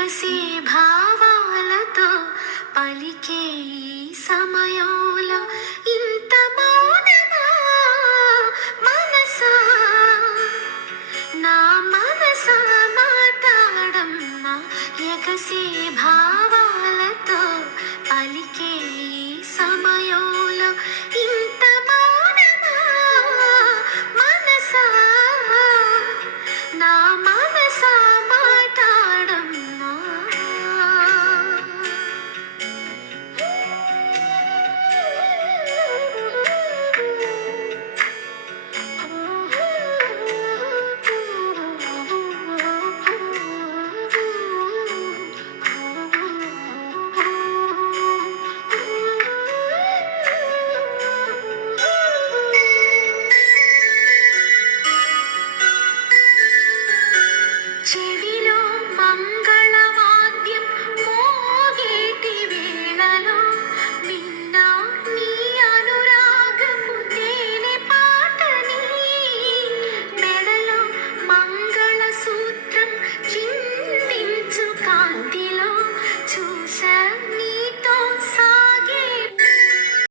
ఎగసే భావాలతో పలికే ఈ సమయంలో ఇంత మౌనమా మనసా నా మనసా మాట్లాడమ్మా ఎగసే భావాలతో పలికే ఈ సమయంలో ఇంత మౌనమా మనసా నా మనసా మాట్లాడమ్మా చెడు